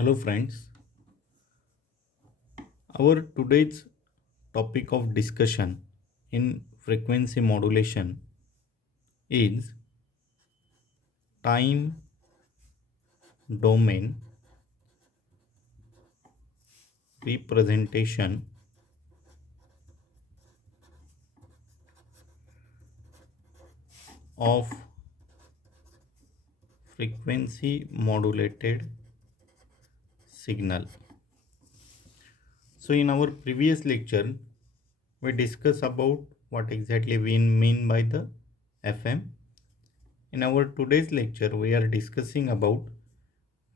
Hello, friends. Our today's topic of discussion in frequency modulation is time domain representation of frequency modulated signal. So, in our previous lecture, we discussed about what exactly we mean by the FM. In our today's lecture, we are discussing about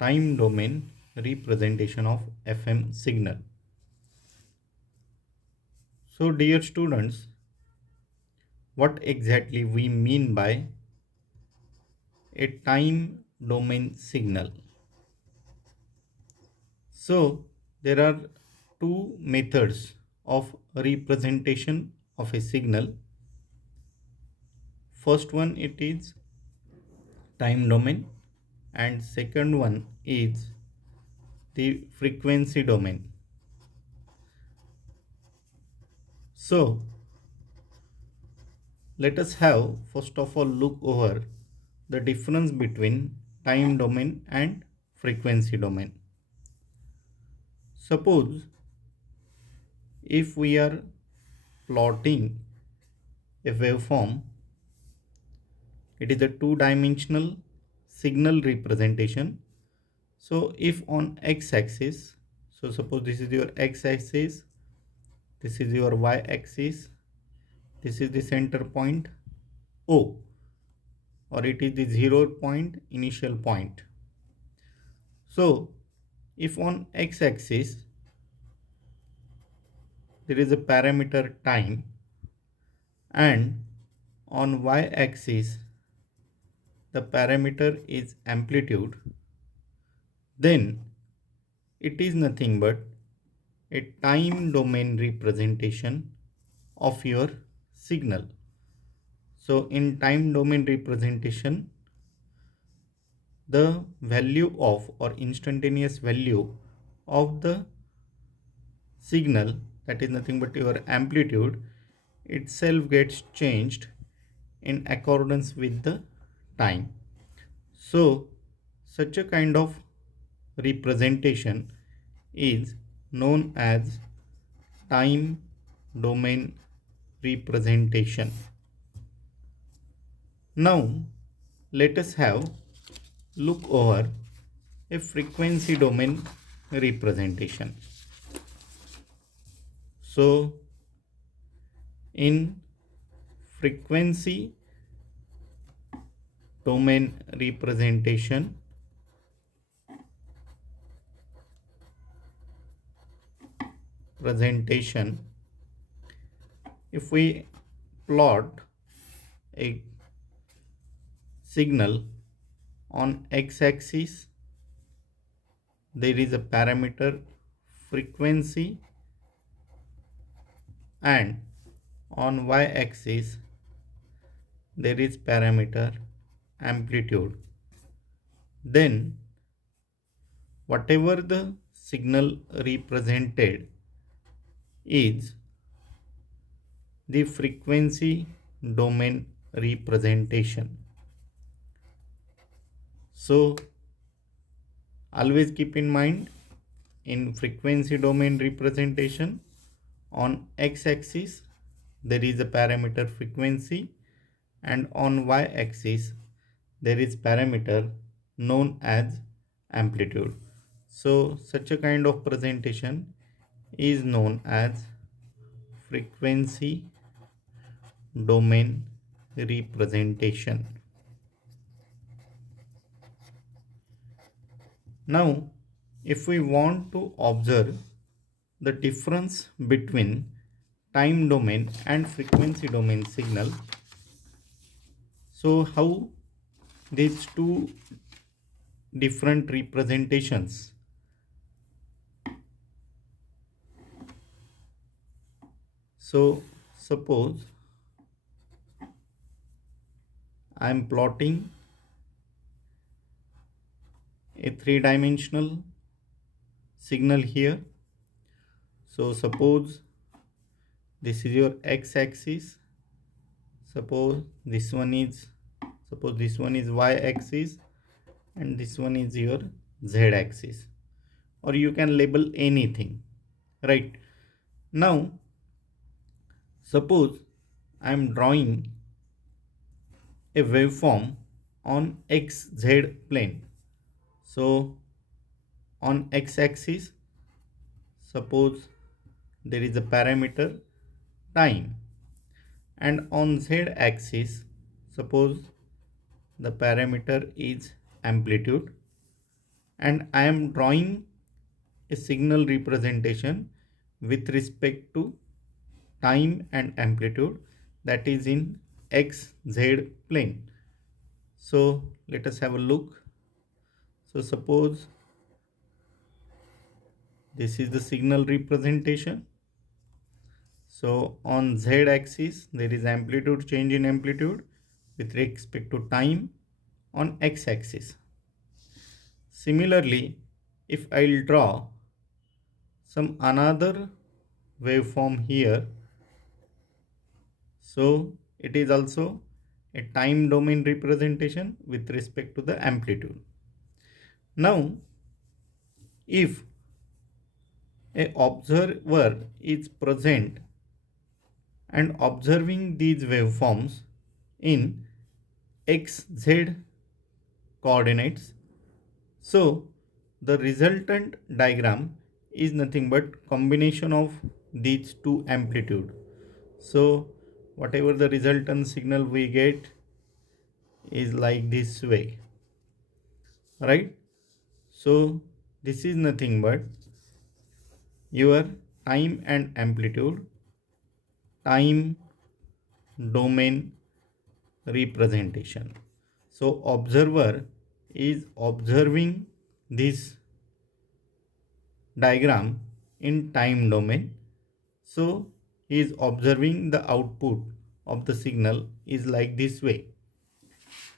time domain representation of FM signal. So, dear students, what exactly we mean by a time domain signal? So, there are two methods of representation of a signal. First one it is time domain and second one is the frequency domain. So, let us have first of all look over the difference between time domain and frequency domain. Suppose if we are plotting a waveform, it is a two-dimensional signal representation. So if on x-axis, so suppose this is your x-axis, this is your y-axis, this is the center point O, or it is the 0 point initial point. So if on x-axis there is a parameter time and on y-axis the parameter is amplitude, then it is nothing but a time domain representation of your signal. So in time domain representation, the value of or instantaneous value of the signal, that is nothing but your amplitude, itself gets changed in accordance with the time. So such a kind of representation is known as time domain representation. Now let us have look over a frequency domain representation. So in frequency domain presentation, if we plot a signal on x-axis, there is a parameter frequency and on y-axis there is parameter amplitude. Then whatever the signal represented is the frequency domain representation. So always keep in mind, in frequency domain representation on x-axis there is a parameter frequency and on y-axis there is parameter known as amplitude. So such a kind of presentation is known as frequency domain representation. Now if we want to observe the difference between time domain and frequency domain signal, so how these two different representations, so suppose I am plotting a three-dimensional signal here. So suppose this is your x-axis, suppose this one is y-axis, and this one is your z-axis, or you can label anything, right? Now suppose I am drawing a waveform on xz plane. So on x-axis, suppose there is a parameter time, and on z-axis, suppose the parameter is amplitude, and I am drawing a signal representation with respect to time and amplitude, that is in xz plane. So let us have a look. So suppose this is the signal representation. So on z axis there is amplitude, change in amplitude with respect to time on x axis. Similarly, if I'll draw some another waveform here, so it is also a time domain representation with respect to the amplitude. Now if a observer is present and observing these waveforms in xz coordinates, so the resultant diagram is nothing but combination of these two amplitude. So whatever the resultant signal we get is like this way, right? So this is nothing but your time and amplitude, time domain representation. So observer is observing this diagram in time domain. So he is observing the output of the signal is like this way.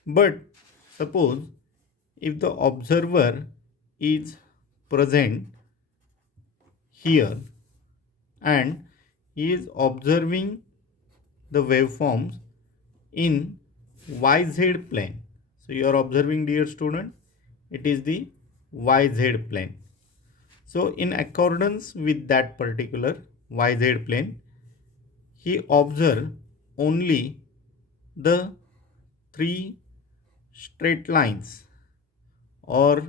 But suppose if the observer is present here and he is observing the waveforms in yz plane. So you are observing, dear student, it is the yz plane. So in accordance with that particular yz plane, he observed only the three straight lines, or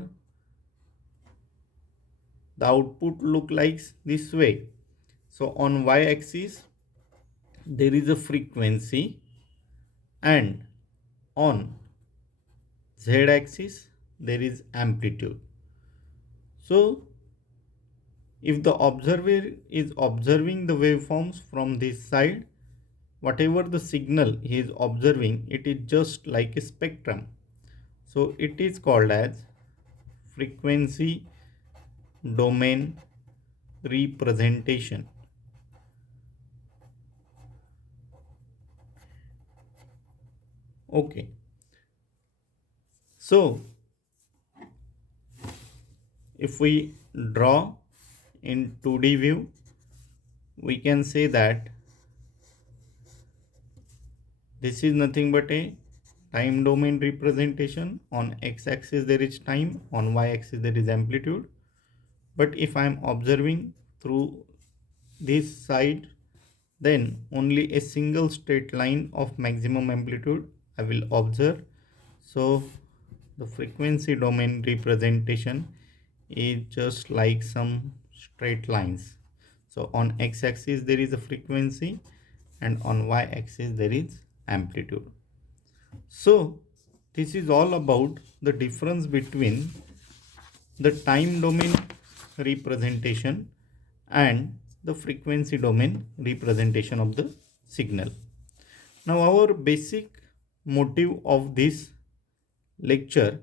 the output look like this way. So on y-axis there is a frequency, and on z-axis there is amplitude. So if the observer is observing the waveforms from this side, whatever the signal he is observing, it is just like a spectrum. So it is called as frequency domain representation. Okay. So if we draw in 2D view, we can say that this is nothing but a time domain representation. On x-axis there is time, on y-axis there is amplitude. But if I am observing through this side, then only a single straight line of maximum amplitude I will observe. So the frequency domain representation is just like some straight lines. So on x-axis there is a frequency, and on y-axis there is amplitude. So this is all about the difference between the time domain representation and the frequency domain representation of the signal. Now our basic motive of this lecture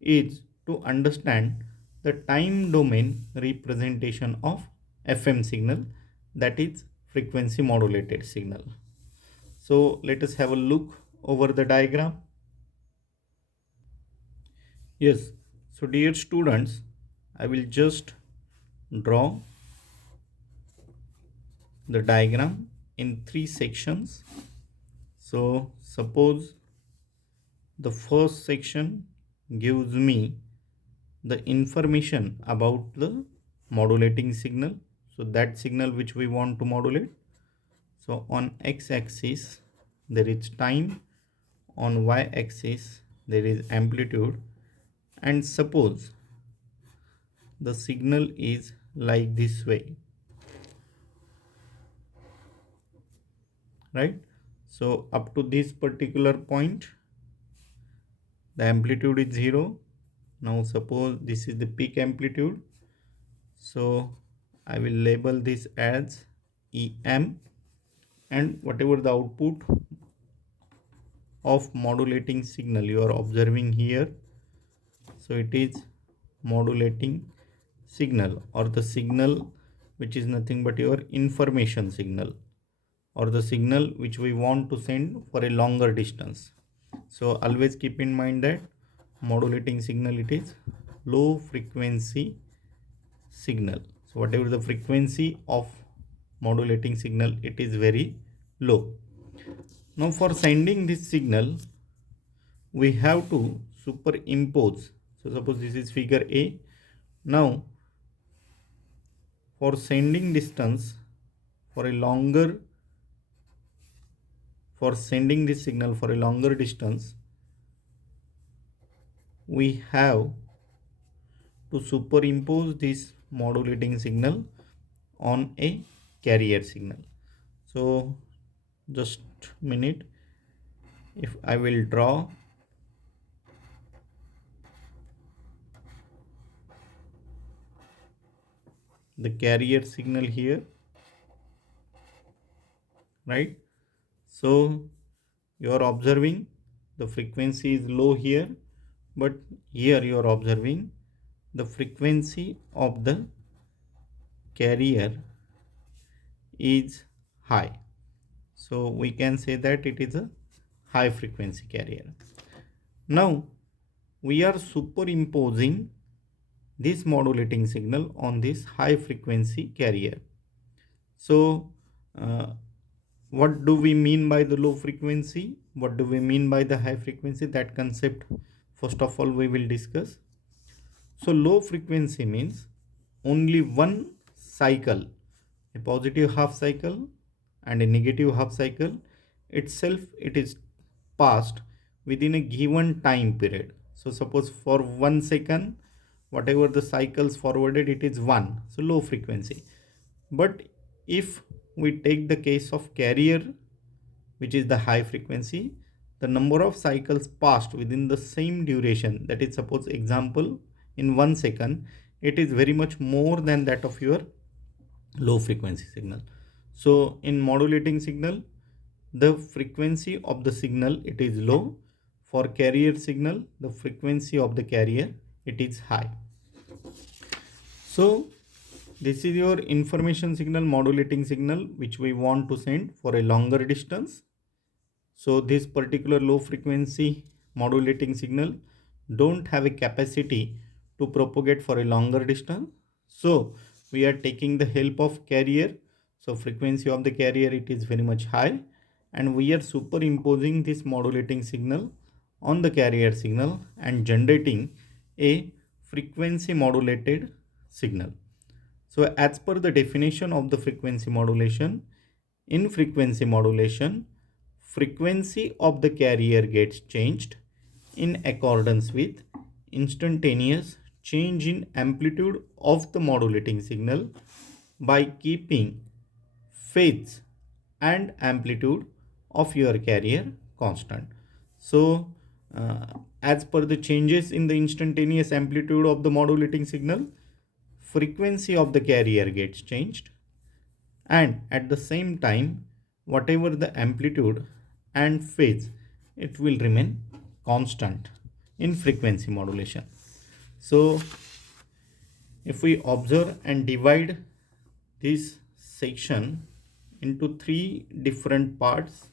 is to understand the time domain representation of FM signal, that is frequency modulated signal. So let us have a look over the diagram. Yes, so dear students, I will just draw the diagram in 3 sections. So suppose the first section gives me the information about the modulating signal. So that signal which we want to modulate. So on x-axis there is time, on y-axis there is amplitude, and suppose the signal is like this way, right? So up to this particular point the amplitude is 0. Now suppose this is the peak amplitude, so I will label this as EM, and whatever the output of modulating signal you are observing here, so it is modulating signal, or the signal which is nothing but your information signal, or the signal which we want to send for a longer distance. So always keep in mind that modulating signal, it is low frequency signal. So whatever the frequency of modulating signal, it is very low. Now for sending this signal we have to superimpose. So suppose this is figure A. Now for sending distance for a longer, for sending this signal for a longer distance, we have to superimpose this modulating signal on a carrier signal. So just minute, if I will draw the carrier signal here, right? So you are observing the frequency is low here, but here you are observing the frequency of the carrier is high. So we can say that it is a high frequency carrier. Now we are superimposing this modulating signal on this high frequency carrier. So what do we mean by the low frequency? What do we mean by the high frequency? That concept first of all we will discuss. So low frequency means only one cycle, a positive half cycle and a negative half cycle itself, it is passed within a given time period. So suppose for 1 second whatever the cycles forwarded, it is 1, so low frequency. But if we take the case of carrier, which is the high frequency, the number of cycles passed within the same duration, that is suppose example in 1 second, it is very much more than that of your low frequency signal. So in modulating signal, the frequency of the signal, it is low. For carrier signal, the frequency of the carrier, it is high. So this is your information signal, modulating signal, which we want to send for a longer distance. So this particular low frequency modulating signal don't have a capacity to propagate for a longer distance. So we are taking the help of carrier. So frequency of the carrier, it is very much high, and we are superimposing this modulating signal on the carrier signal and generating a frequency modulated signal. So as per the definition of the frequency modulation, in frequency modulation, frequency of the carrier gets changed in accordance with instantaneous change in amplitude of the modulating signal by keeping phase and amplitude of your carrier constant. So as per the changes in the instantaneous amplitude of the modulating signal, frequency of the carrier gets changed, and at the same time whatever the amplitude and phase, it will remain constant in frequency modulation. So if we observe and divide this section into 3 different parts,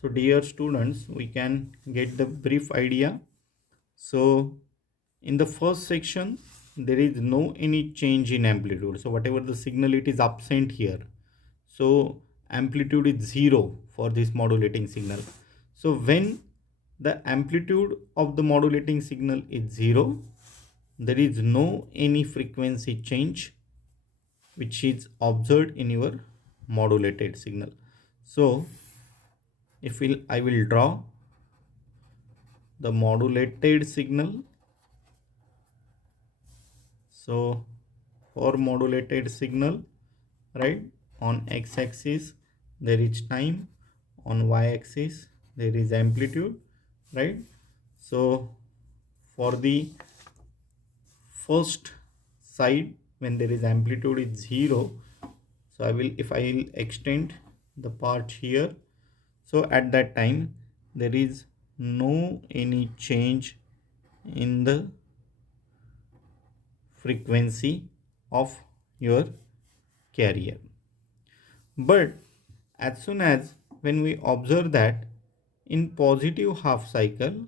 so dear students, we can get the brief idea. So in the first section there is no any change in amplitude. So whatever the signal, it is absent here. So amplitude is 0 for this modulating signal. So when the amplitude of the modulating signal is 0, there is no any frequency change which is observed in your modulated signal. So if I will draw the modulated signal. So for modulated signal, right, on x-axis there is time, on y-axis there is amplitude, right? So for the first side, when there is amplitude is 0, so if I will extend the part here, so at that time there is no any change in the frequency of your carrier. But as soon as when we observe that in positive half cycle,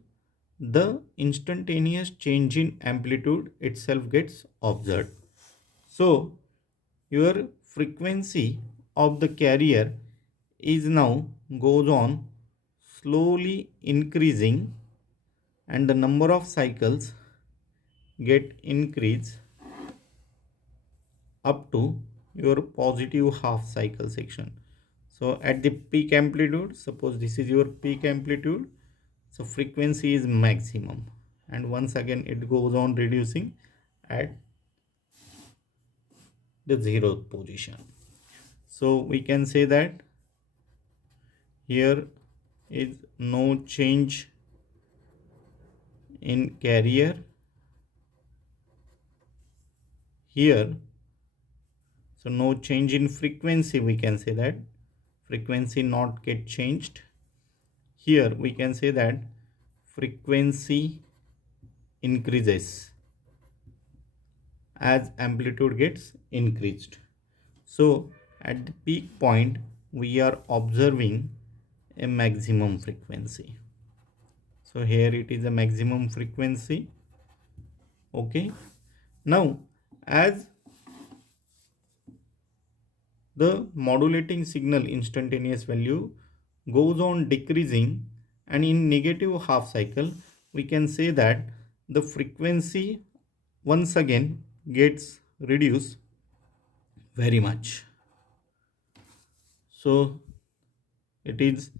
the instantaneous change in amplitude itself gets observed. So your frequency of the carrier is now goes on slowly increasing, and the number of cycles get increased up to your positive half cycle section. So at the peak amplitude, suppose this is your peak amplitude, so frequency is maximum, and once again it goes on reducing at the 0th position. So we can say that here is no change in carrier here, so no change in frequency, we can say that frequency not get changed. Here we can say that frequency increases as amplitude gets increased. So at the peak point we are observing a maximum frequency. So here it is a maximum frequency. Okay, now as the modulating signal instantaneous value goes on decreasing, and in negative half cycle we can say that the frequency once again gets reduced very much. So it is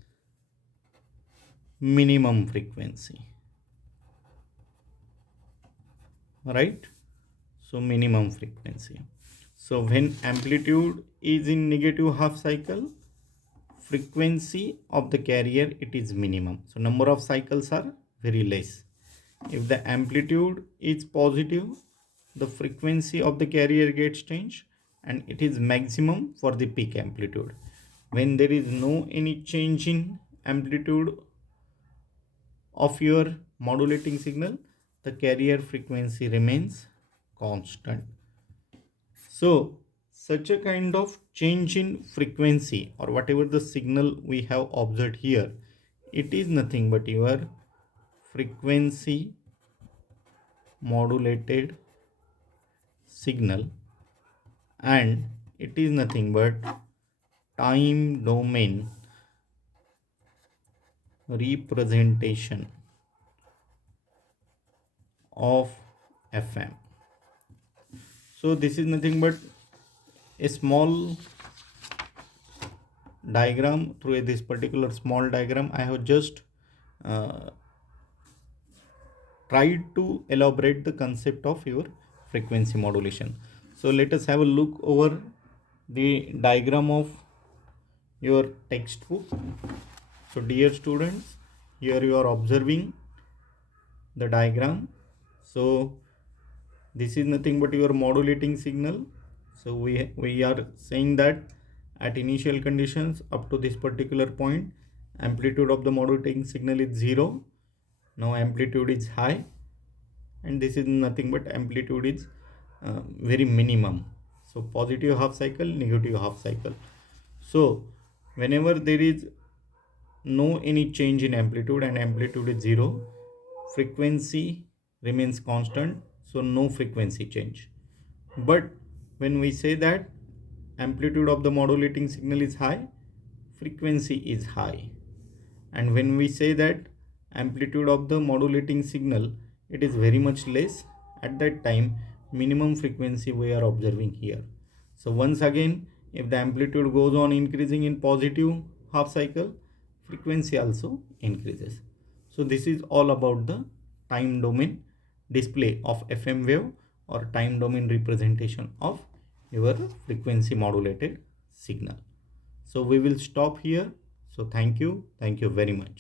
minimum frequency, right? So minimum frequency. So when amplitude is in negative half cycle, frequency of the carrier it is minimum, so number of cycles are very less. If the amplitude is positive, the frequency of the carrier gets changed and it is maximum for the peak amplitude. When there is no any change in amplitude of your modulating signal, the carrier frequency remains constant. So such a kind of change in frequency or whatever the signal we have observed here, it is nothing but your frequency modulated signal, and it is nothing but time domain representation of FM. So this is nothing but a small diagram. Through this particular small diagram I have just tried to elaborate the concept of your frequency modulation. So let us have a look over the diagram of your textbook. So dear students, here you are observing the diagram. So this is nothing but your modulating signal. So we are saying that at initial conditions up to this particular point, amplitude of the modulating signal is 0. Now amplitude is high, and this is nothing but amplitude is very minimum. So positive half cycle, negative half cycle. So whenever there is no any change in amplitude and amplitude is 0, frequency remains constant. so no frequency change. But when we say that amplitude of the modulating signal is high, frequency is high. And when we say that amplitude of the modulating signal, it is very much less, at that time minimum frequency we are observing here. So once again, if the amplitude goes on increasing in positive half cycle, frequency also increases. So this is all about the time domain display of FM wave or time domain representation of your frequency modulated signal. So we will stop here. So thank you very much.